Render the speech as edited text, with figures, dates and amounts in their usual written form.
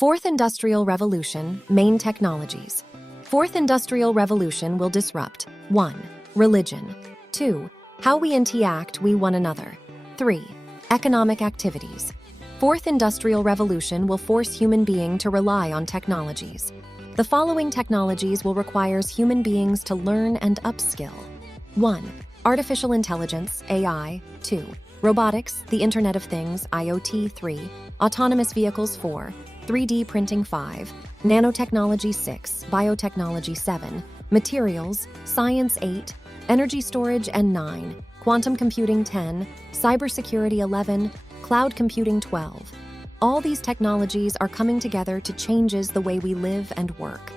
Fourth Industrial Revolution, main technologies. Fourth Industrial Revolution will disrupt 1. Religion. 2. How we interact with one another. 3. Economic activities. Fourth Industrial Revolution will force human being to rely on technologies. The following technologies will require human beings to learn and upskill. 1. Artificial intelligence, AI. 2. Robotics, the Internet of Things, IoT. 3. Autonomous vehicles. 4. 3D printing. 5. Nanotechnology. 6. Biotechnology. 7. Materials, science. 8. Energy storage. And 9. Quantum computing. 10. Cybersecurity. 11. Cloud computing. 12. All these technologies are coming together to change the way we live and work.